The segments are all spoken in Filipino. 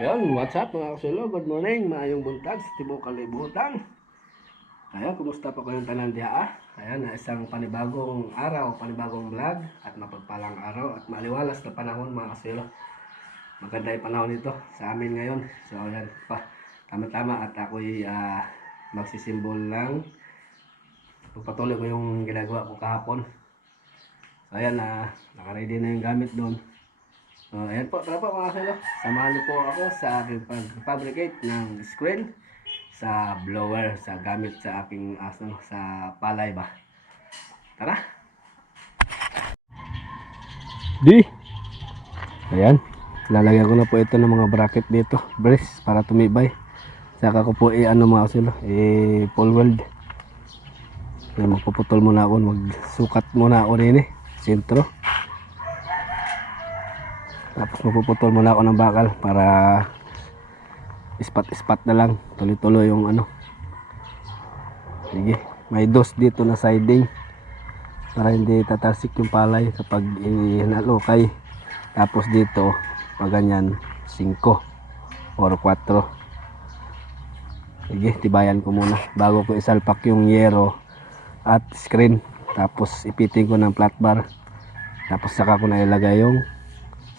Ayun, what's up mga kasulo? Good morning, maayong buntag sa tibok kalibutan. Ayun, kumusta pa ko yung tanan diha ah? Ayan, isang panibagong araw, panibagong vlog at mapagpalang araw at maliwalas na panahon mga kasulo. Maganda yung panahon nito sa amin ngayon. So ayan pa, tama-tama at ako'y magsisimbol lang. Pagpatuloy ko yung ginagawa ko kahapon. So ayan, nakaready na yung gamit doon. Ayan po, tara po mga kasulo. Samahan niyo po ako sa aking pag-fabricate ng screen sa blower sa gamit sa aking sa palay ba. Tara. Di. Ayan. Lalagyan ko na po ito ng mga bracket dito, brace para tumibay. Saka ko po ano mga kasulo, full weld. Ayan, magpuputol muna ako, magsukat muna ako rin sentro. Tapos magpuputol muna ako ng bakal para ispat-ispat na lang, tuloy-tuloy yung ano. Sige, may dos dito na siding para hindi tatasik yung palay kapag inalukay. Tapos dito pag ganyan 5 or 4. Sige, tibayan ko muna bago ko isalpak yung yero at screen. Tapos ipiting ko ng flat bar. Tapos saka ko na ilagay yung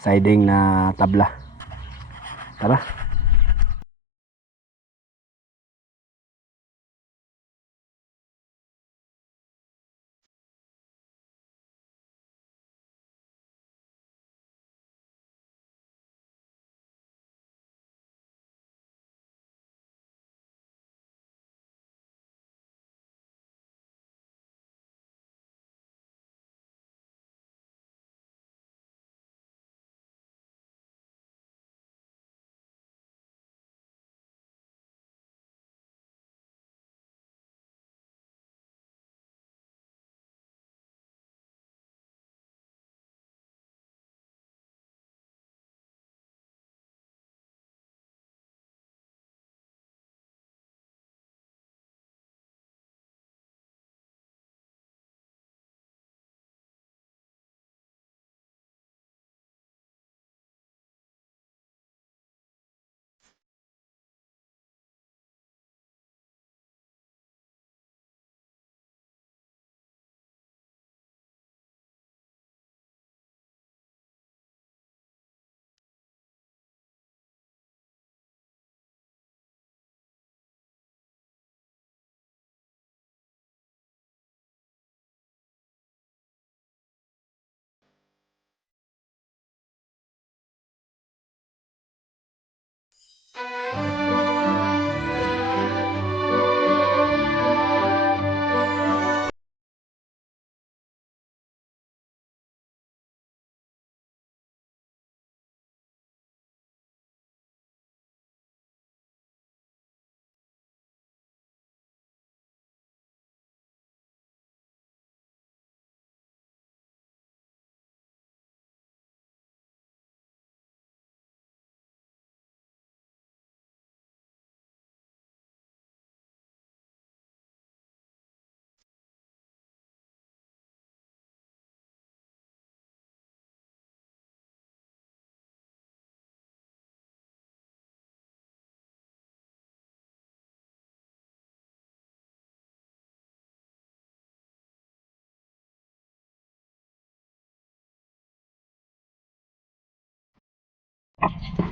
siding na tabla. Tara.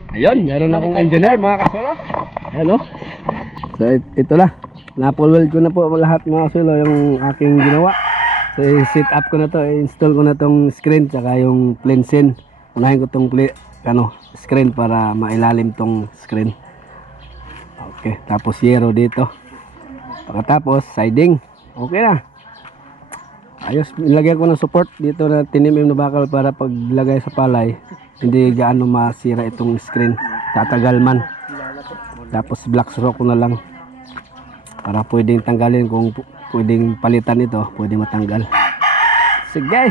Ayun, meron akong engineer mga kasulo. Hello. So ito na. Na-full weld ko na po lahat mga kasulo yung aking ginawa. So i-set up ko na to, i-install ko na tong screen tsaka yung plain. Unahin ko tong screen para mailalim tong screen. Okay, tapos yero dito. Pagkatapos siding. Okay na. Ayos, nilagyan ko ng support dito na tinimim na bakal para paglagay sa palay hindi gaano masira itong screen, tatagal man. Tapos black straw ko na lang para pwedeng tanggalin, kung pwedeng palitan ito, pwedeng matanggal. Sige.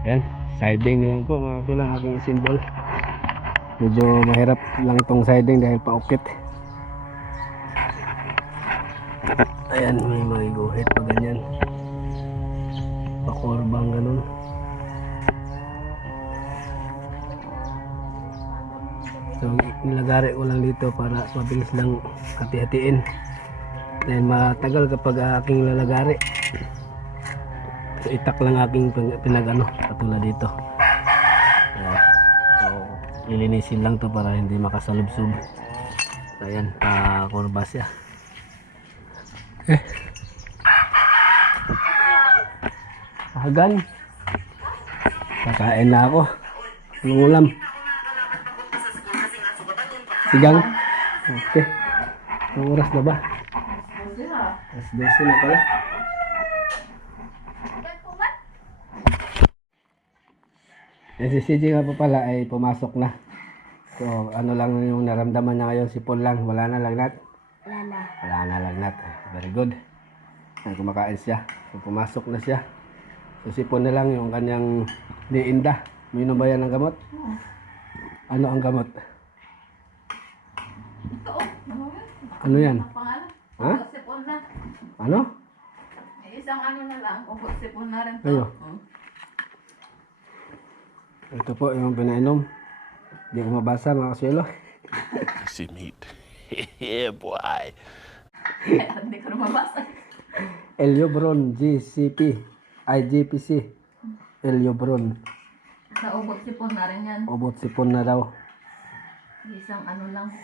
Ayan, siding na yan po mga kasula aking symbol. Medyo mahirap lang itong siding dahil paukit. Ayan, may mga guhit pa ganyan. Pakurbang ganun. So, nilagari ko lang dito para mabilis lang hati-hatiin. Dahil matagal kapag aking lalagari. So, itak lang aking pinagano, katulad dito. So, lilinisin lang to para hindi makasalubsob. So, ayan, pakurba siya. Hagan. Kakain na ako. Anong ulam? Sigang? Okay. Anong oras na ba? Alas 12 na pala. Si CJ nga pa pala ay pumasok na. So ano lang yung naramdaman niya ngayon, sipon lang. Wala na lagnat? Wala na lagnat. Very good. Ay, kumakain siya. So pumasok na siya. So sipon na lang yung kanyang diinda. Minom ba yan ng gamot? Ano ang gamot? Ano yan? Ha? Sipon na. Ano? Isang ano na lang, kung sipon na rin to. Ayo. Ito po yung pinainom. Hindi ko mabasa mga kasuelo. See meat. Yeah, boy. Hindi ko na mabasa. Eliobron GCP IGPC Eliobron. Naubot sipon na rin yan. Obot sipon na daw. Isang ano lang.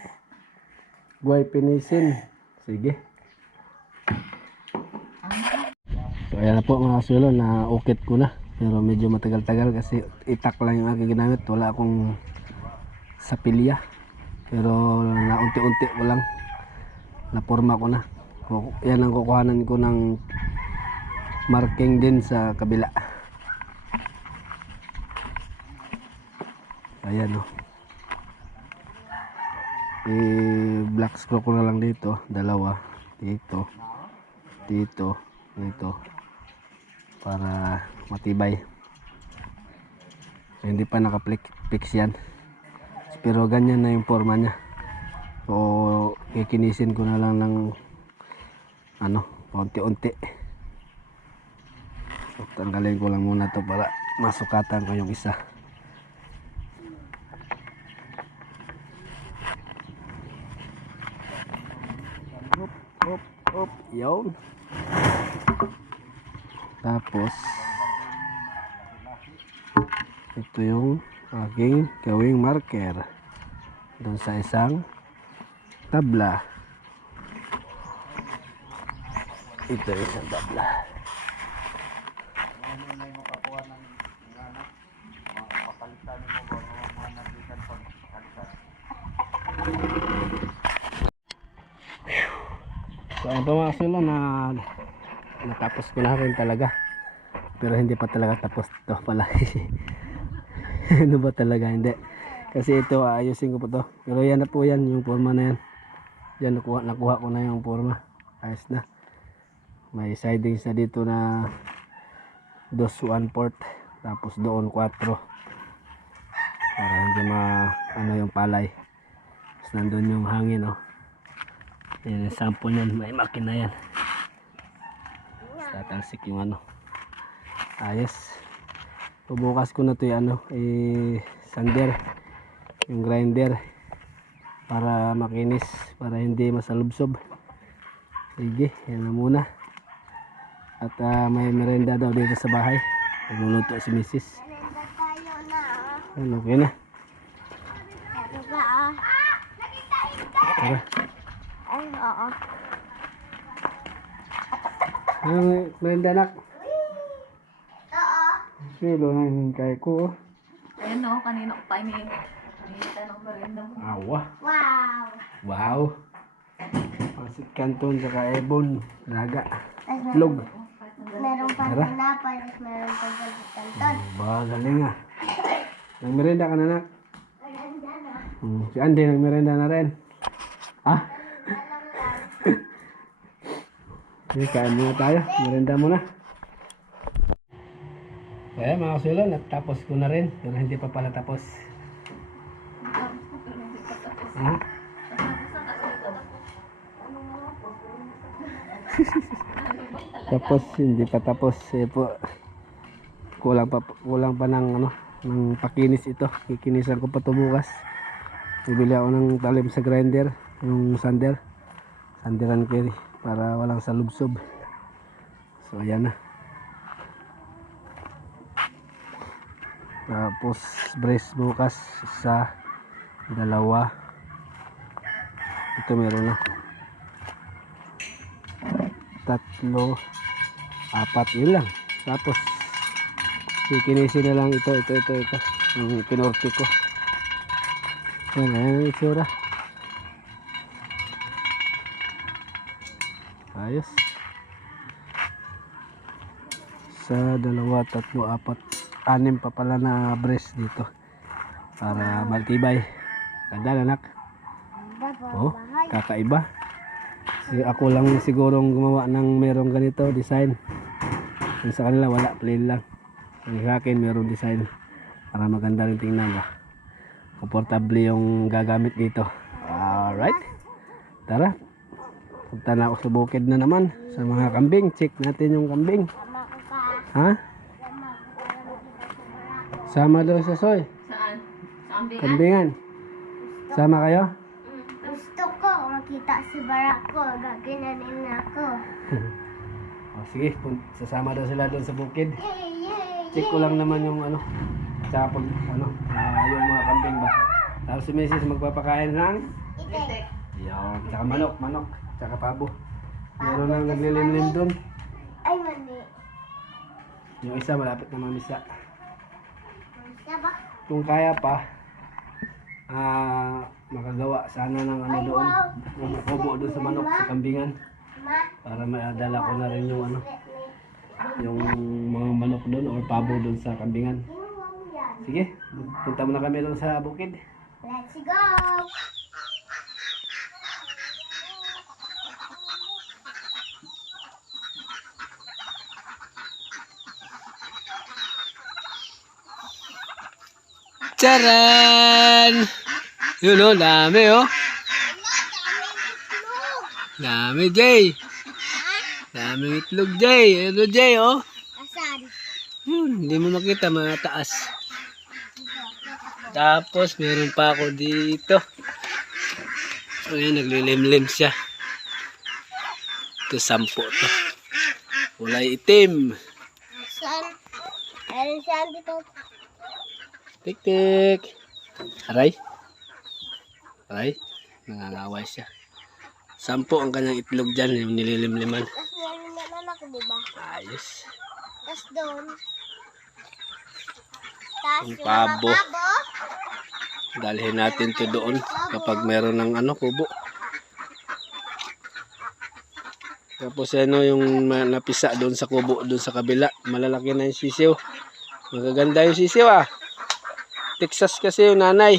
Guaypinisin. Sige. So ayan na po mga kasuelo, na ukit ko na. Pero medyo matagal-tagal kasi itak lang yung aking ginamit. Wala akong sapilya. Pero na unti-unti ko lang. Naporma ko na. Yan ang kukuhanan ko ng marking din sa kabila. Ayan o. I-black screw ko na lang dito. Dalawa. Dito. Dito. Dito. Para matibay. So, hindi pa naka-fix yan. Pero ganyan na yung forma niya. So kikinisin ko na lang ng ano, unti-unti. So, tanggalin ko lang muna to para masukatan ko yung isa. Hop, yun. Tapos ito yung aking gawing marker doon sa isang tabla. Ito yung isang tabla. So ayun pa mga kasulo, na natapos ko na rin talaga. Pero hindi pa talaga tapos to pala. Ano ba talaga? Hindi. Kasi ito ayusin ko po to. Pero yan na po yan, yung forma na yan. Yan nakuha ko na yung forma. Ayos na. May sidings na dito na 2/1/4. Tapos doon 4. Para hindi ano yung palay. Tapos nandun yung hangin oh. Yan yung sample yan. May makina yan. Tatalsik yung ano. Ayos. Bubukas ko na to yung ano, sander, yung grinder, para makinis, para hindi masalubsob. Sige, yan na muna. At may merenda daw dito sa bahay. Nagluluto si Mrs. Ano, okay na. Tara. Oo. Ano, merenda nak? Silo na yung kay ko. Ayun o, kanina ko pa hinihita ng merinda mo. Awa. Wow. Wow. Pasit Canton saka Ebon. Daga. Log. Meron pa Tara. tinapay, meron pa kanton. Ba, galing ah. Nagmerenda ka na nak? Si Andy nagmerenda na rin. Ah? Sige, kain muna tayo. Merenda muna. Kaya mga kasulo, natapos ko na rin. Pero hindi pa pala tapos. Ha? Tapos, hindi pa tapos. Po, kulang pa ng ano, ng pakinis ito. Kikinisan ko pa ito bukas. Bibili ako ng talim sa grinder, yung sanderan carry, para walang salubsob. So ayan na. Tapos brace bukas sa 2. Ito meron na 3, 4, yun lang. Tapos kikinisin na lang ito yung pinorte ko. Ayan ang itsura. Ayos. Sa 2, 3, 4, 6 pa pala na brace dito para maltibay. Ganda anak. Oh, kakaiba. Ako lang sigurong gumawa ng merong ganito design. Yung sa kanila wala, plain lang. Yung sa akin merong design para maganda rin tingnan ba. Komportable yung gagamit dito. Alright. Tara. Punta na ako sa bukid na naman sa mga kambing. Check natin yung kambing. Ha? Sama daw sa soy. Saan? Sa ambingan? Kambingan. Sama kayo? Gusto ko makita si Barako. Gaginanin na ako. Sige, sasama daw sila doon sa bukid. Yay! Check ko lang naman yung ano. Tsaka pag ano, yung mga kambing ba. Tapos si Mrs. magpapakain ng Itek. yun. Tsaka manok. Tsaka pabo. Meron lang naglilimlim doon. Ay, mali. Yung isa malapit na mamisa. Siya ba? Kung kaya pa, makagawa sana ng ano Ay, doon. wow. Kubo doon sa manok, sa kambingan. Ma, Para maadala ko na rin yung ano, yung mga manok doon or pabo doon sa kambingan. kinuha mo yan. Sige, punta muna kami doon sa bukid. Let's go! Charan! Yun o, dami o. Dami, Jay. Dami itlog, Jay. Ano, Jay, o? Asan? Hindi mo makita, mataas. Tapos, meron pa ako dito. Ayan, naglilimlim siya. Ito, 10 to. Kulay itim. Asan? Meron siya dito. Tik-tik. Aray. Aray. Nangangaway siya. 10 ang kanyang itlog dyan, yung nililimliman. Tapos meron na anak, di ba? Ayos. Tapos doon. Tapos Ang yung pabo. mga pabo. Dalhin natin to doon kapag meron ng ano, kubo. Tapos ano yung napisa doon sa kubo, doon sa kabila. Malalaki na yung sisiw. Magaganda yung sisiw ah. Texas kasi yung nanay.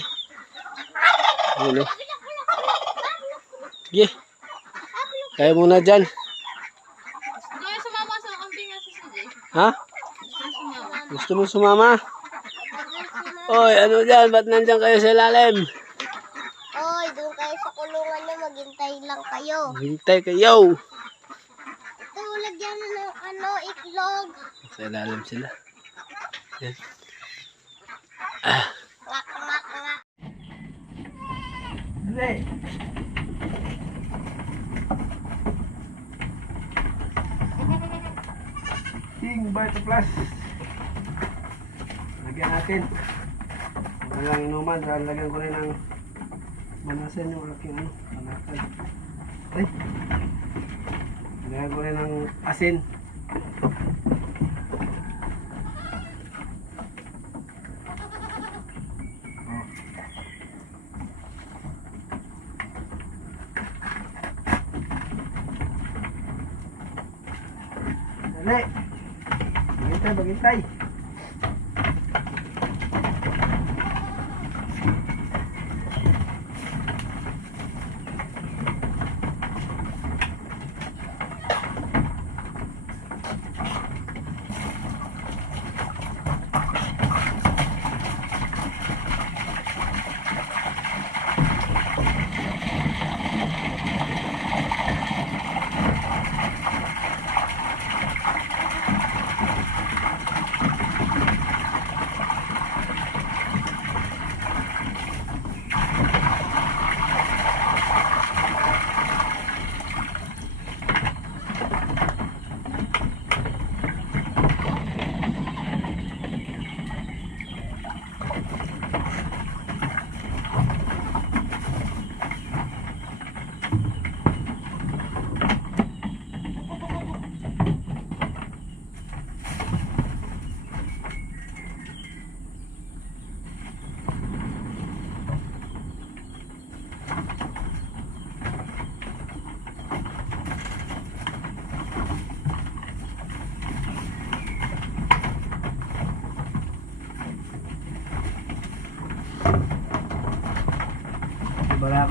Ano? Sige. Kaya muna dyan. Kaya sumama sa ambingan si CJ. Ha? Gusto mo sumama? Oy, ano dyan? Ba't nandyan kayo sa ilalim? Oy, doon kayo sa kulungan niyo, maghintay lang kayo. Hintay kayo. Ito, lagyan na ng ano, itlog. Sa ilalim sila. Yan. Ngak, ngak, ngak. King Bite Plus. Lagyan natin. Huwag lang inuman. Dahil lagyan ko rin ng manasan yung aking ano. Manasan. Ay. Lagyan ko rin ng asin. Oh. Dali. Maghintay.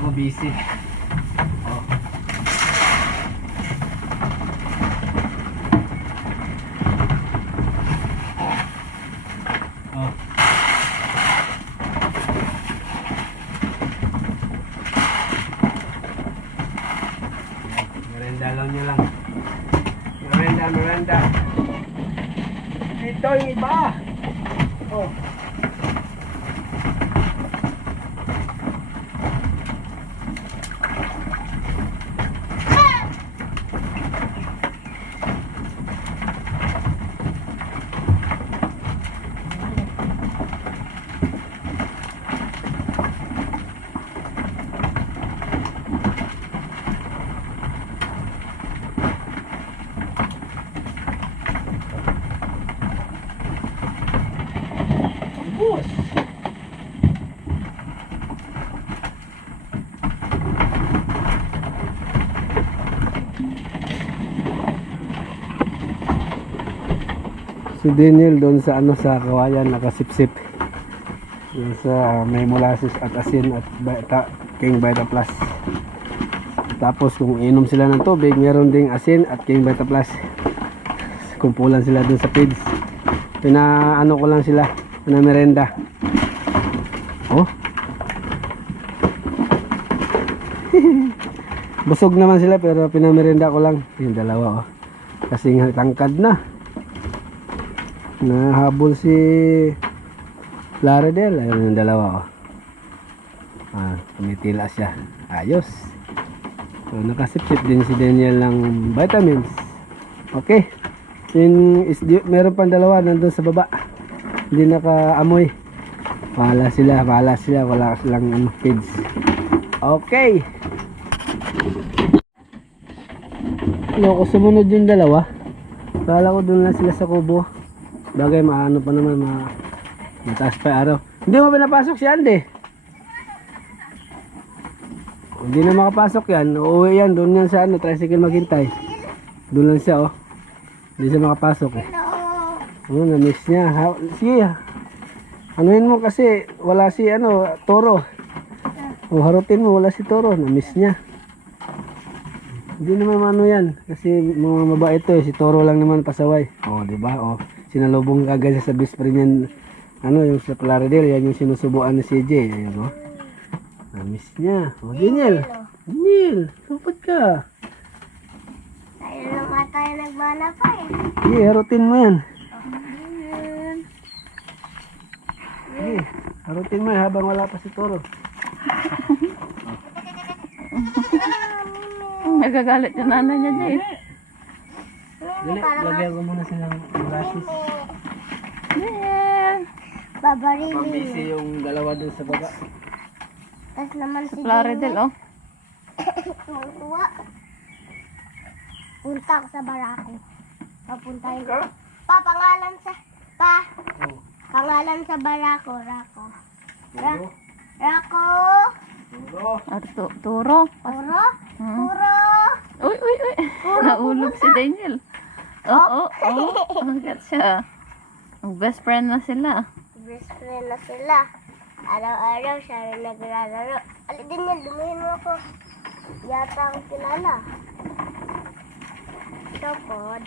ako busy. Oh. Oh. Merenda lang niya lang. Merenda. Ito yung iba. Oh. Bus. Si Daniel doon sa sa kawayan nakasipsip. Doon sa may molasses at asin at King Vita Plus. Tapos kung inom sila ng tubig, meron ding asin at King Vita Plus. Kumpulan sila doon sa pids. Pinaano ko lang sila, pinamerenda. Oh. Busog naman sila pero pinamerenda ko lang. Yung dalawa oh. Kasi nga tangkad na. Nahabol si Laredel. Ayun yung dalawa oh. Tumitila siya. Ayos. So nakasipsip din si Daniel ng vitamins. Okay. Meron pang dalawa nandun sa baba. Hindi nakaamoy. Bahala sila. Wala silang kids. Okay. Loko, sumunod yung dalawa. Kala ko dun lang sila sa kubo. Bagay maano pa naman, mataas pa yung araw. Hindi mo pinapasok si Andy. Hindi na makapasok yan. Uuwi yan, doon yan sa tricycle maghintay. Doon lang siya oh. Hindi siya makapasok eh. Na-miss niya. Sige, anuhin mo kasi wala si Toro. Harutin mo, wala si Toro. Na-miss niya. Hindi naman yan. Kasi mga mabait ito si Toro lang naman pasaway. Diba? Sinalubong agad siya sa best friend yan. Yung sa Plaridel, yan yung sinusubuan ni CJ. Ayun na-miss niya. Daniel, lupad ka. Tayo naman tayo nagbana pa eh. Sige, harutin mo yan. Sige, harutin mo yan habang wala pa si Toro. Nagagalit yung nanay niya dyan. Dali, lagyan ko muna silang glasses. Babarili. Pambisi yung dalawa dun sa baba. Tapos naman si Plaridel, oh. Tuwa. Punta ako sa barako. Papuntahin ko. Pangalan sa pangalan sa barako. Rako. Turo. Puro. Puro. Uy. Naulog si Daniel. Oh. Hanggat siya. Ang best friend na sila. Best friend na sila. Araw-araw siya rin naglalaro. Alin din yan, dumihin mo ako. Yata ang kilala. Sopod.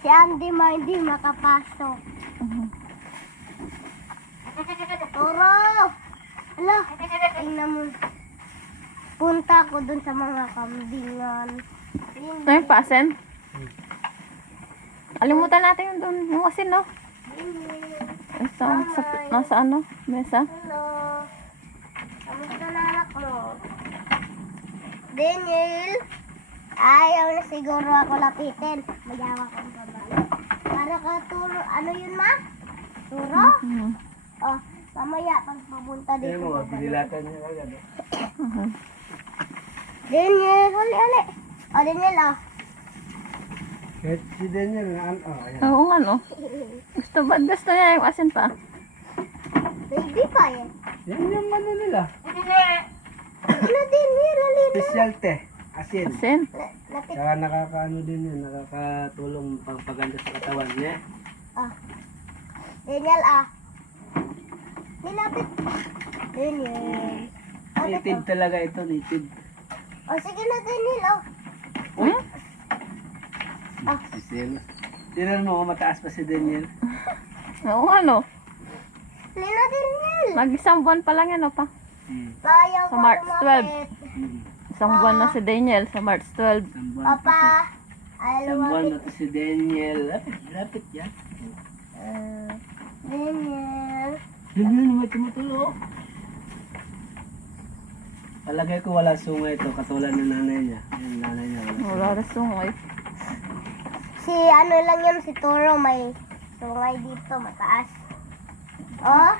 Si Andy hindi makapasok. Toro! Ala, tingnan mo. Punta ko dun sa mga kambingan. May pasen? Alimutan natin yung doon. Yung asin, no? Nasa mesa? Hello. Kamusta na anak mo? Daniel? Ayaw na siguro ako lapitin. Mayawa kong babalo. Para ka turo. Ano yun, ma? Turo? Oh, mamaya pag pumunta dito. Ayun mo, binilatan niya agad. Daniel, hali. Oh, Daniel, oh. Kahit si Daniel, ayan. Oo nga, no? Gusto niya yung asin pa. Hindi pa yan. Yan yung nila. Ano, Daniel, hali na. Specialte, asin. Asin? Lapit. Saka nakakaano din yan, nakakatulong pagpaganda sa katawan niya. Daniel, ah. Nilapit. Daniel. Native talaga ito, native. O, sige na, Daniel, oh. Hmm? Si Sel. Tingnan mo, mataas pa si Daniel. Oo, ano? Dali na, Daniel. Mag-isang buwan pa lang yan, o pa. Ayaw Sa ko March lumapit. Isang buwan na si Daniel sa March 12. Papa, ayaw Isang buwan lumapit. na to si Daniel. Lapit yan. Daniel. Daniel, may tumutulo. Palagay ko wala sungay ito, katulad ng nanay niya. Yung nanay niya wala. Wala na sungay. Si ano lang yun, si Toro, may sungay dito, mataas. Oh,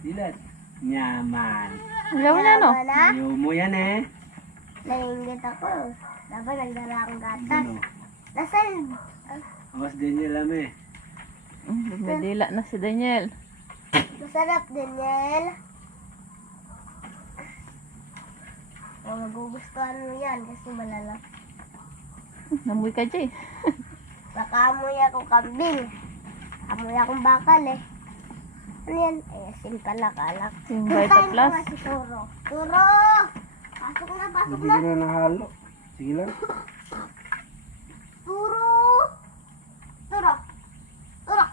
Dilat. Nyaman. Ayaw na, no? tama na. Ayaw mo yan eh. Nainggit ako. Dapat nagdala akong gatas. Ano? Nasaan? Awas Daniel ame. May dila na si Daniel. Masarap, Daniel. Oh, magugustuhan mo yan kasi malala. Namoy ka, Jay. Baka amoy ako kambing. Amoy akong bakal eh. Ano yan? Ay, asin pala, kalak. Yung Puntahan Vita ko Plus. nga si Toro. Toro! Pasok na, pasok Hindi na. ko na nahalo. Sige lang. Turo! Turo! Turo!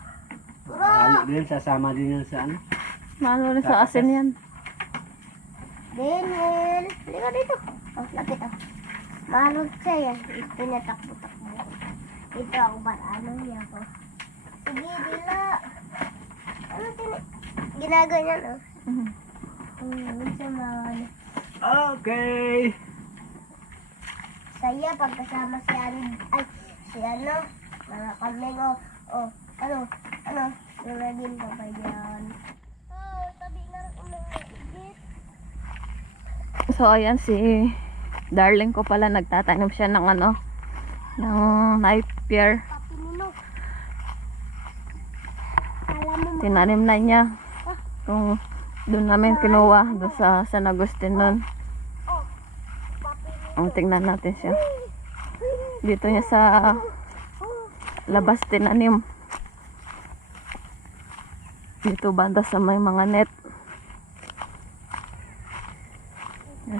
Turo! Halo din, sasama din yan sa ano. Maano rin sa asin yan. Daniel! Halika dito. Oh, lapit oh. Malot siya yan. Pinatakbo-takbo. Dito ako ba? Ano niya ako? Sige, dila. Ano ginaganyan oh. Siya mga ano. Okay. Saya pagkasama si ay, si ano, mga kambing oh, oh, ano, yung naging kapay yan. Oh, tabi na rin umigit. So, ayan si darling ko pala. Nagtatanim siya ng ano, ng napier. Papinino. Alam mo, Tinanim na niya. Kung doon namin kinuha, doon sa San Agustin nun. Ang tingnan natin siya. Dito niya sa labas tinanim. Dito banda sa may mga net.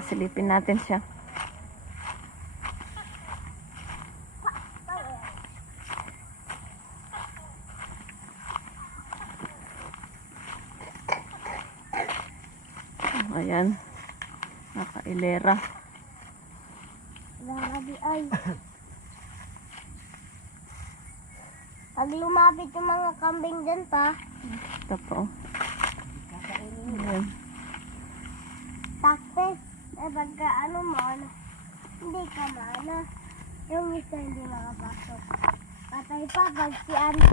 Silipin natin siya. Ayan. Nakailera. grabe ay. Pag lumapit yung mga kambing dyan pa, Ito po. Ayan. takpes. Eh, pagka ano mo, ano, hindi ka maana. Yung isa hindi makapasok. Patay pa pag si ano.